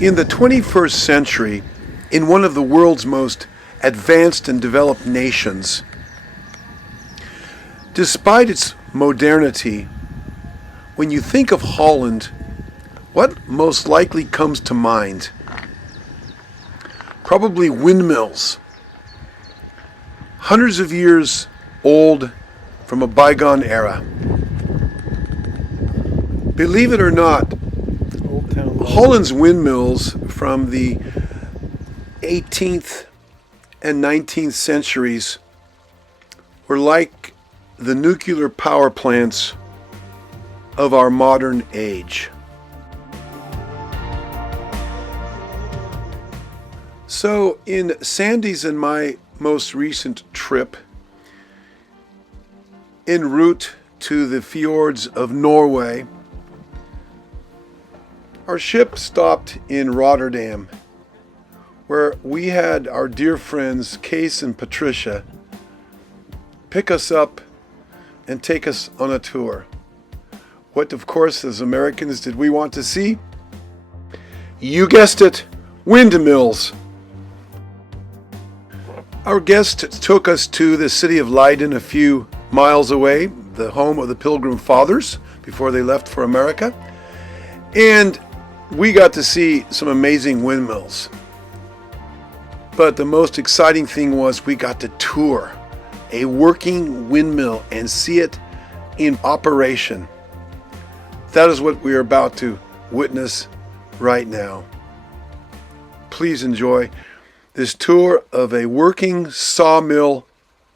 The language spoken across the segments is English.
In the 21st century, in one of the world's most advanced and developed nations, despite its modernity, when you think of Holland, what most likely comes to mind? Probably windmills, hundreds of years old from a bygone era. Believe it or not, Holland's windmills from the 18th and 19th centuries were like the nuclear power plants of our modern age. So in Sandy's and my most recent trip, en route to the fjords of Norway, our ship stopped in Rotterdam, where we had our dear friends Case and Patricia pick us up and take us on a tour. What, of course, as Americans, did we want to see? You guessed it, windmills. Our guest took us to the city of Leiden, a few miles away, the home of the Pilgrim Fathers before they left for America. And we got to see some amazing windmills. But the most exciting thing was we got to tour a working windmill and see it in operation. That is what we are about to witness right now. Please enjoy this tour of a working sawmill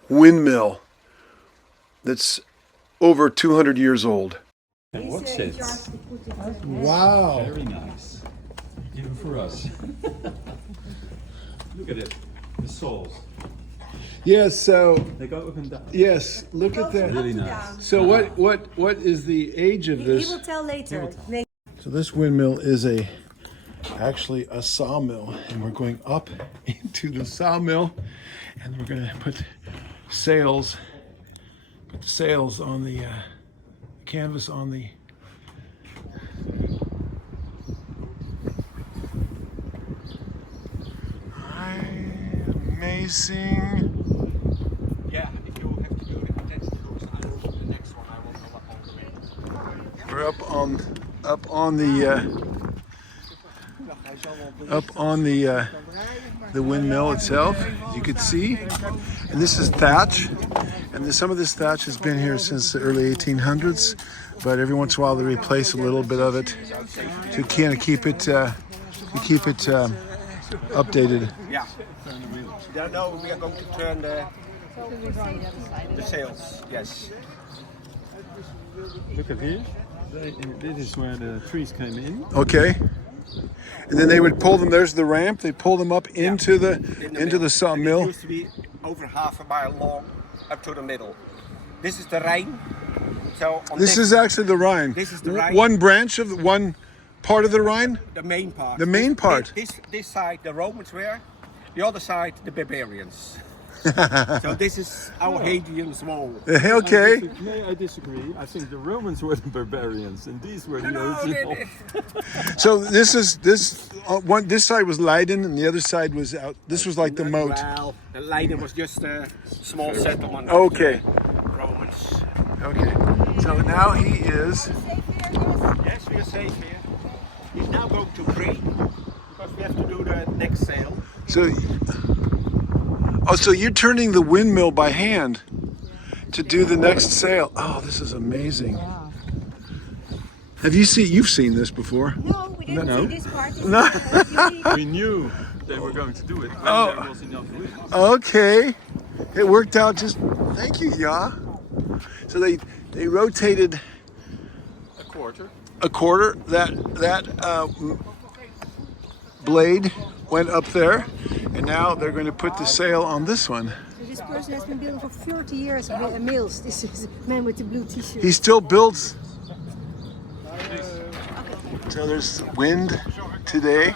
windmill that's over 200 years old. And watch it. Wow. Very nice. Even for us. Look at it. The soles. Yes, so They go up and down. yes, look at that. Really nice. So what is the age of He this? will tell later. So this windmill is actually a sawmill, and we're going up into the sawmill, and we're going to put the sails on the canvas on the amazing. Yeah, if you have to do it, that's the next one I will come up on the way. We're up on the windmill itself, as you can see, and this is thatch, and some of this thatch has been here since the early 1800s, but every once in a while they replace a little bit of it to kind of keep it updated. Yeah. No, we are going to turn the sails. Yes. Look at here. This is where the trees came in. Okay. And then they would pull them. There's the ramp. They pull them up into the sawmill. It used to be over half a mile long, up to the middle. This is the Rhine. So on This is actually the Rhine. This is the Rhine. One branch of one part of the Rhine. the main part. The main part. This side the Romans were, the other side the barbarians. So this is our Hadrian's Wall. Okay. I disagree. I think the Romans were the barbarians, and these were the No, original. So this side was Leiden, and the other side was out. This was like the moat. Well, Leiden was just a small settlement. Okay. Of the Romans. Okay. So now he is. Yes, we are safe here. He's now going to crane because we have to do the next sail. So you're turning the windmill by hand to do the next sail. Oh, this is amazing. You've seen this before? No, we didn't No. see this part. This No. is unique. We knew they were going to do it when there was enough wind. Okay. It worked out just. Thank you, yeah. So they rotated A quarter. a quarter. That blade went up there, and now they're going to put the sail on this one. So this person has been building for 40 years mills. This is the man with the blue t-shirt. He still builds. So there's wind today.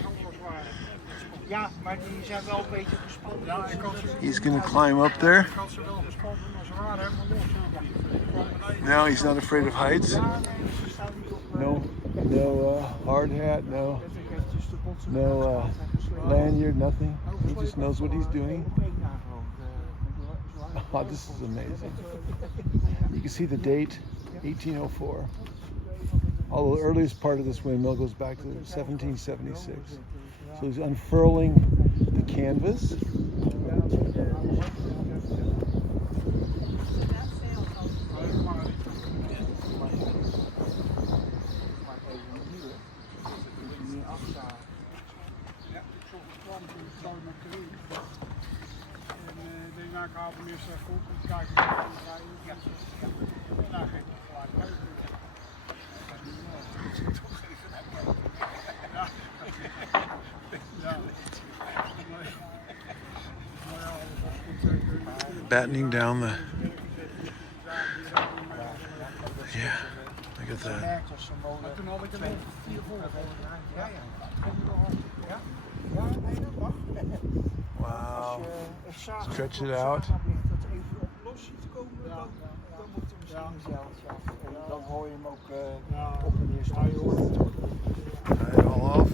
Ja, maar die zijn wel een beetje gespannen. Ja, ik had ze. He's going to climb up there. Ik had ze wel gespannen, maar ze waren helemaal los. Now he's not afraid of heights. No hard hat, no. No lanyard, nothing. He just knows what he's doing. Oh, this is amazing. You can see the date, 1804. Although the earliest part of this windmill goes back to 1776. So he's unfurling the canvas. Battening down the, yeah, look at that. Wow, stretch it out. Tie it all off.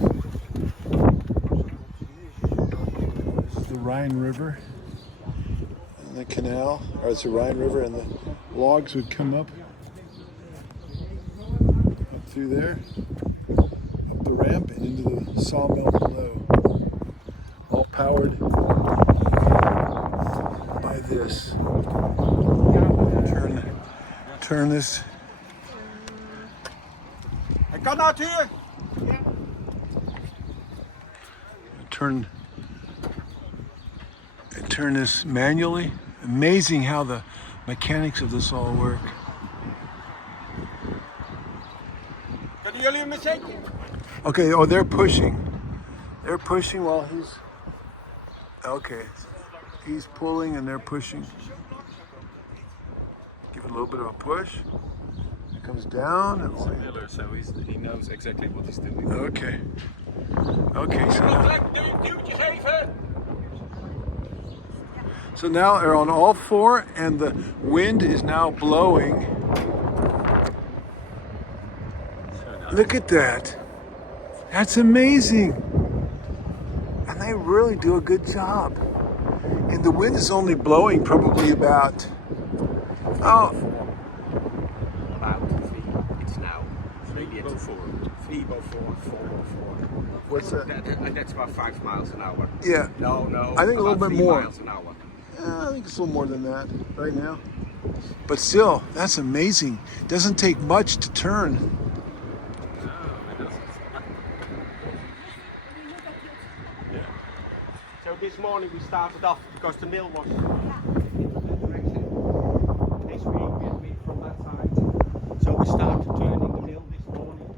This is the Rhine River. The canal, or it's the Rhine River, and the logs would come up through there, up the ramp and into the sawmill below, all powered by this. Turn this. Ik kan uit hier. Turn this manually. Amazing how the mechanics of this all work. Kunnen jullie hem eens zeker? Okay, oh, they're pushing. They're pushing while he's... Okay, he's pulling and they're pushing. Give it a little bit of a push. It comes down. And So he knows exactly what he's doing. okay. Okay, so now, Een duwtje geven. so now they're on all four and the wind is now blowing. Look at that. That's amazing. And they really do a good job. And the wind is only blowing probably about, oh, About 3, it's now 3 above 4. 3 above 4, 4 above 4. what's that? That's about 5 miles an hour. Yeah, No, I think a little about bit 3 more. miles an hour. I think it's a little more than that right now. But still, that's amazing. Doesn't take much to turn. So this morning we started off because the mill was this week from that side. So we started turning the mill this morning.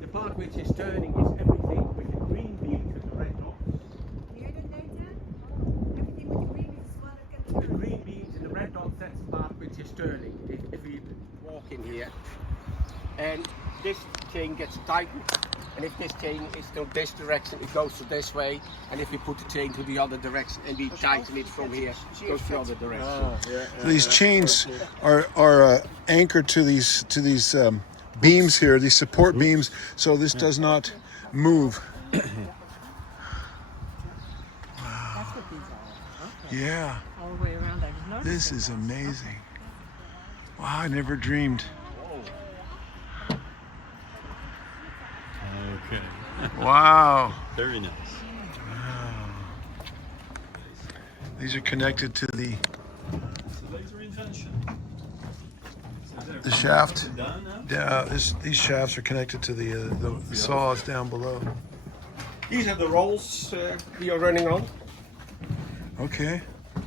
The part which is turning is everything with the green beams and the red dots. The green beams and the red dots, that's the part which is turning. If we walk in here and this chain gets tightened, and if this chain is to this direction, it goes to this way, and if we put the chain to the other direction and we tighten it from here, it goes the other direction. These chains are anchored to these beams here, these support beams, so this does not move. That's what these are. Yeah, All the way around. I was noticing. this is amazing. Wow, I never dreamed. Okay. Wow. Very nice. These are connected to the Later invention. shaft. Done now? Yeah, these shafts are connected to the saws down below. These are the rolls we are running on. Okay,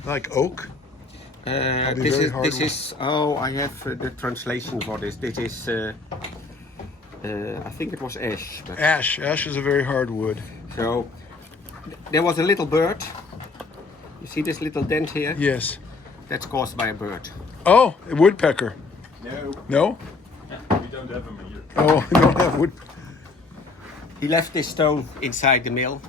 like oak. Probably This very is hard this one. is I have the translation for this. This is I think it was ash. But Ash. Ash is a very hard wood. so there was a little bird. You see this little dent here? Yes. That's caused by a bird. Oh, a woodpecker. No. No? We don't have them here. Oh, we don't have wood. He left this stone inside the mill,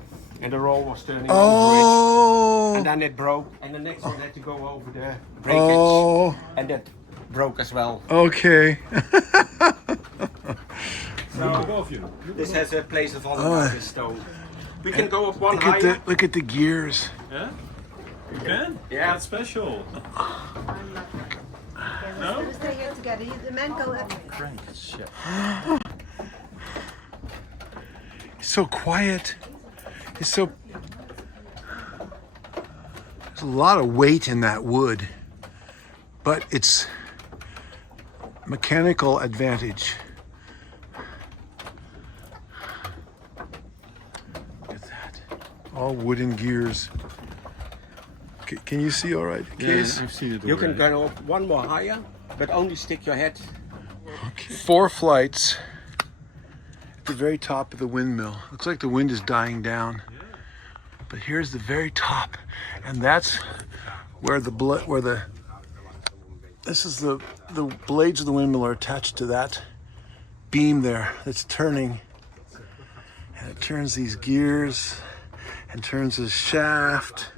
and the roll was turning over Oh. it, and then it broke, and the next one had to go over the breakage, Oh. and that broke as well. Okay. So So this has a place of honor stone. We can go up one higher. Look at the gears. Yeah? You can? Yeah. That's special. No? We stay here together. The men go up. Crank shit. It's so quiet. It's so. There's a lot of weight in that wood, but it's mechanical advantage. Look at that. All wooden gears. Can you see all right, Case? I've seen it You can already. go up one more higher, but only stick your head. Okay. 4 flights at the very top of the windmill. Looks like the wind is dying down. But here's the very top, and that's where the blades of the windmill are attached to that beam there that's turning, and it turns these gears and turns this shaft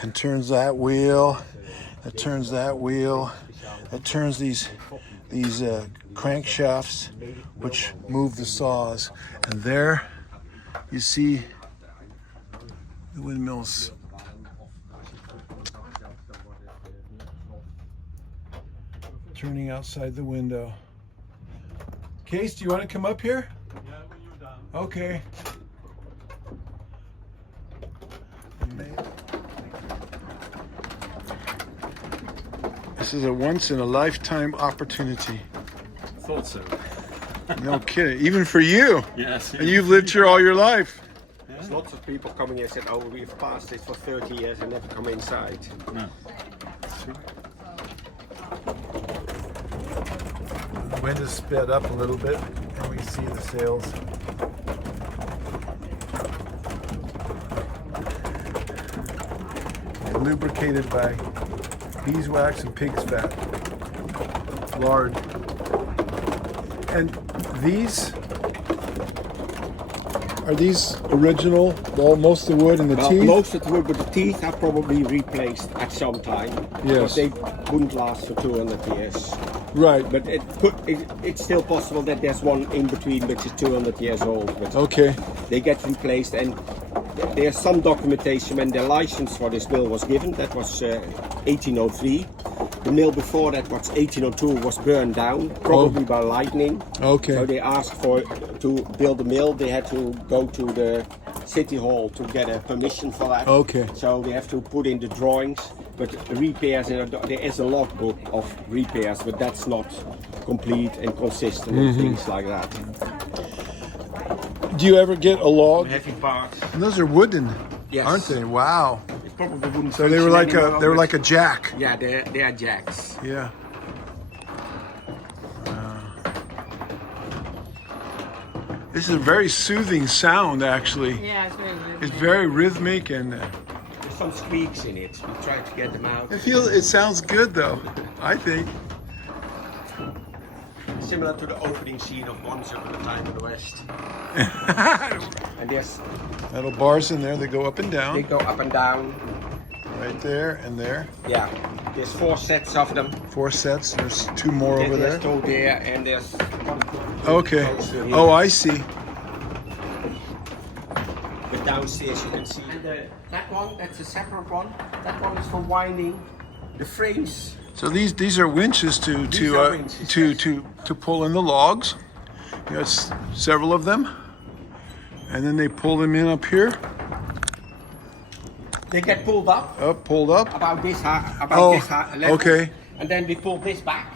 and turns that wheel, it turns that wheel, it turns these crankshafts which move the saws, and there you see the windmills. Turning outside the window. Case, do you want to come up here? Yeah, when you're done. Okay. This is a once in a lifetime opportunity. Thought so. No kidding. Even for you. Yes. And you've lived here all your life. There's lots of people coming here and said, oh, we've passed this for 30 years and never come inside. No. The wind has sped up a little bit, and we see the sails. They're lubricated by beeswax and pig's fat, lard. And these are these original? Most of the wood and the teeth. Most of the wood, but the teeth are probably replaced at some time. Yes. Because they wouldn't last for 200 years. Right. But it's still possible that there's one in between which is 200 years old. But Okay. they get replaced, and there's some documentation when the license for this mill was given. That was 1803. The mill before that was 1802, was burned down, probably by lightning. Okay. So they asked to build a mill. They had to go to the city hall to get a permission for that. Okay. So they have to put in the drawings, but repairs, there is a logbook of repairs, but that's not complete and consistent and things like that. Do you ever get a log? Heavy parts. And those are wooden, Yes. aren't they? Wow. It probably wouldn't So they were like function anymore, but- a jack. Yeah, they are jacks. Yeah. This is a very soothing sound, actually. Yeah, it's very good. It's very rhythmic, and There's some squeaks in it. We try to get them out. it sounds good, though. I think. Similar to the opening scene of Once Upon a Time in the West. And there's Metal bars in there. They go up and they down. go up and down. Right there and there. Yeah, there's 4 sets of them. 4 sets. There's 2 more over There's there. 2 there, and there's one Okay. closer here. Oh, I see. But downstairs you can see. And that one, that's a separate one. That one is for winding the frames. So these are winches These are winches, yes. to pull in the logs. You got several of them, and then they pull them in up here. They get pulled up Pulled up. about this high, Oh, level. okay. And then we pull this back.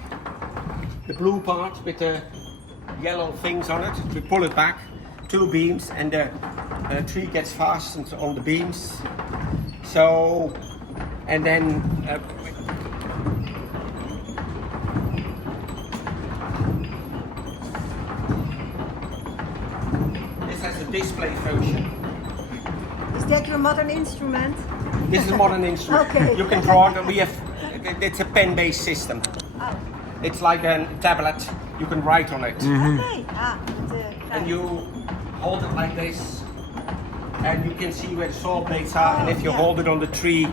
The blue part with the yellow things on it. We pull it back. 2 beams, and the tree gets fastened on the beams. So, and then this has a display function. Is that your modern instrument? This is a modern instrument. Okay. You can draw it. It's a pen-based system. Oh, It's like a tablet. You can write on it. okay. And you hold it like this, and you can see where the saw blades are. And if you yeah. hold it on the tree,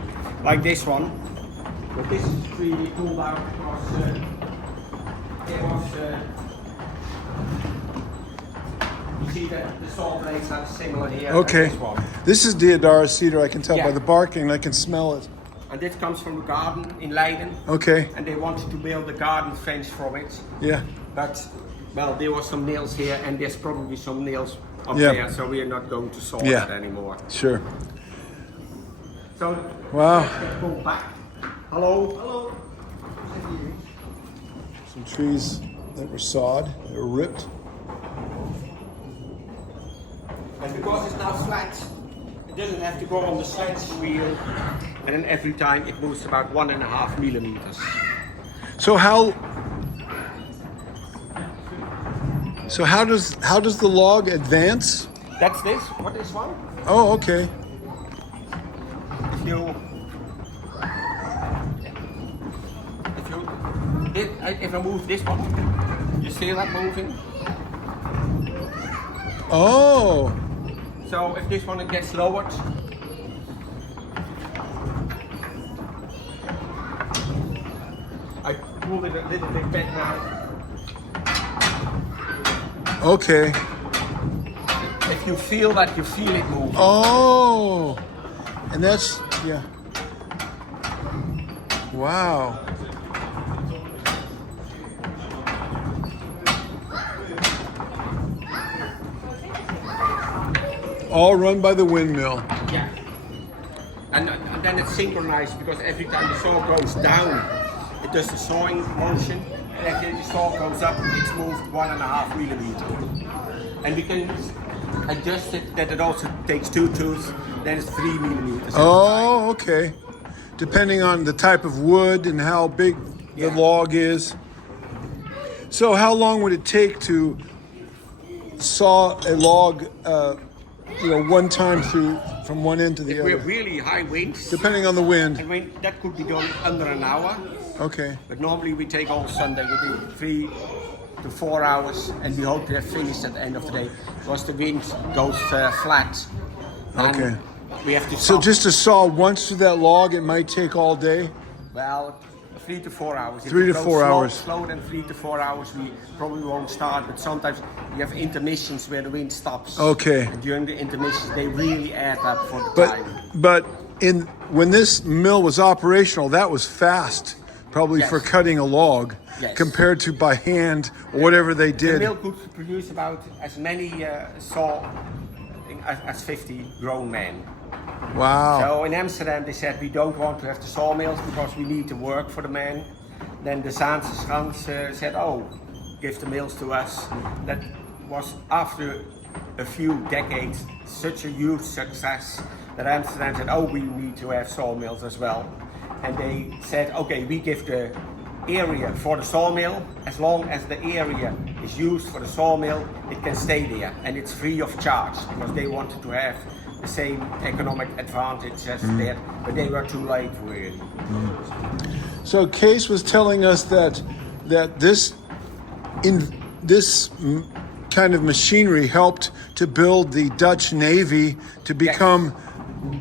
like this one, but this is the tree we pulled out because it was see that the saw blades are similar here. Okay. As this one. This is deodara cedar. I can tell by Yeah. the barking. I can smell it. And this comes from a garden in Leiden. Okay. And they wanted to build a garden fence from it. Yeah. But, well, there were some nails here, and there's probably some nails up Yeah. there, so we are not going to saw Yeah. that anymore. Sure. So, Wow. let's go back. Hello? Hello. Some trees that were sawed, that were ripped. And because it's now flat, it doesn't have to go on the sledge wheel, and then every time it moves about 1.5 millimeters. So how does the log advance? That's this. What is one? Oh, okay. If I move this one, you see that moving? Oh. So if this one gets lowered, I pull it a little bit back now. Okay. If you feel that, you feel it moving. Oh. And that's yeah. Wow. All run by the windmill. Yeah. And then it's synchronized because every time the saw goes down, it does the sawing motion. And if the saw goes up, it's moved 1.5 millimeters. And we can adjust it that it also takes 2 tooths, then it's 3 millimeters. Oh, okay. Depending on the type of wood and how big the Yeah. log is. So how long would it take to saw a log, one time through from one end to the If we other? have really high winds, Depending on the wind. that could be done under an hour. Okay. But normally we take all Sunday, we do 3 to 4 hours, and we hope to have finished at the end of the day because the wind goes flat. And Okay. we have to So stop. just to saw once through that log, it might take all day? Well, 3 to 4 hours. If 3 to it goes 4 hours. Slower than 3 to 4 hours, we probably won't start. But sometimes you have intermissions where the wind stops. Okay. And during the intermissions, they really add up for the But time. when this mill was operational, that was fast, probably Yes. for cutting a log, Yes. compared to by hand or whatever they The did. mill could produce about as many saw as 50 grown men. Wow. So in Amsterdam they said we don't want to have the sawmills because we need to work for the men. Then the Zaanse Schans said, oh, give the mills to us. That was after a few decades such a huge success that Amsterdam said, oh, we need to have sawmills as well. And they said, okay, we give the area for the sawmill. As long as the area is used for the sawmill, it can stay there and it's free of charge because they wanted to have the same economic advantage as that, but they were too late really. So Case was telling us that this kind of machinery helped to build the Dutch Navy to become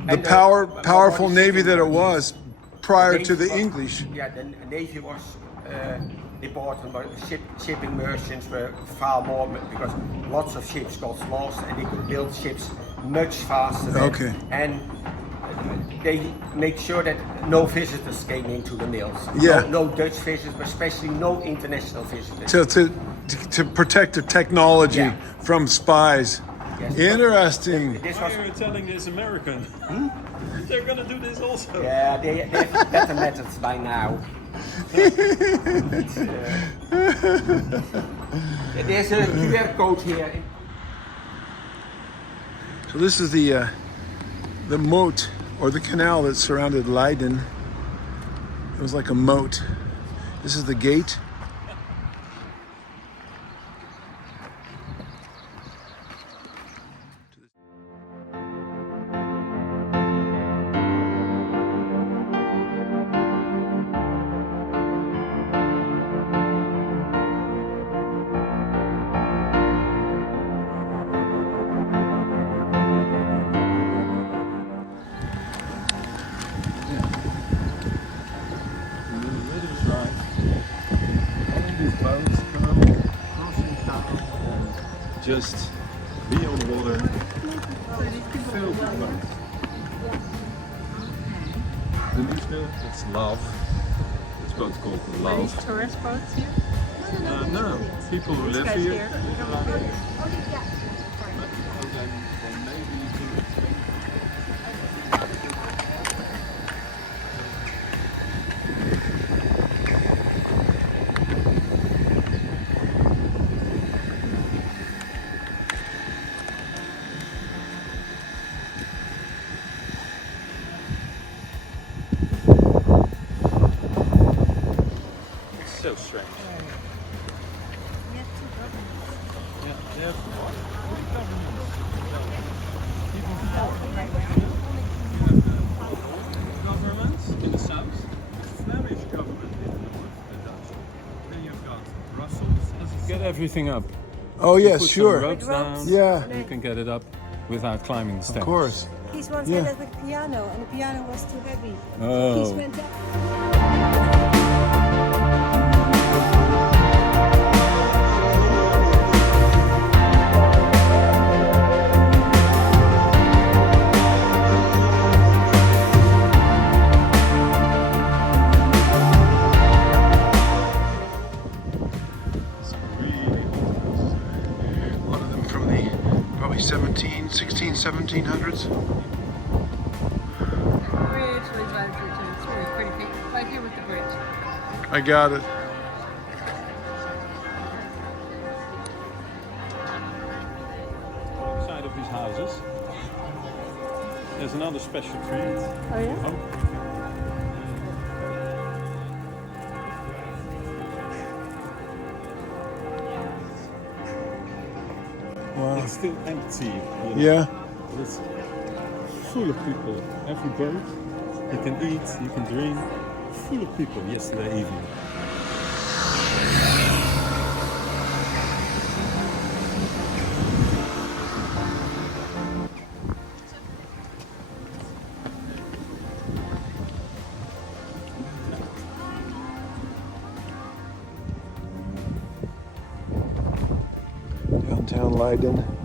the And powerful navy that it was prior to the Navy was- English. Yeah, the Navy was important, but shipping merchants were far more because lots of ships got lost and they could build ships much faster. Okay. And they make sure that no visitors came into the mills. Yeah. No Dutch visitors, but especially no international visitors. To protect the technology Yeah. from spies. Yes. This This Why was are you telling this American? They're gonna do this also. yeah, they have better methods by now. There's a QR code here. So this is the moat or the canal that surrounded Leiden. It was like a moat. This is the gate. Just Be on water. Filled with boats. The Windmill, it's love. This boat's called Are these Love. tourist boats here? No, people who live Guys here. here? Then maybe it's so strange. Yeah, they have three governments. Even governments in the south, the Flemish government in the north, the Dutch. Then you've got Brussels. Get everything up. Oh You yes, put sure. some ropes down. Yeah, You can get it up without climbing the steps. of course. He's once Yeah. had a piano, and the piano was too heavy. Oh. He's went down. A lot of them from the probably 16, 1700s. We actually drive through too. It's really pretty. Right here with the bridge. I got it. Side of these houses, there's another special tree. Oh yeah? Oh. Wow. It's still empty. You know. Yeah. But it's full of people. Every boat, you can eat, you can drink. Full of people yesterday evening. Downtown Leiden.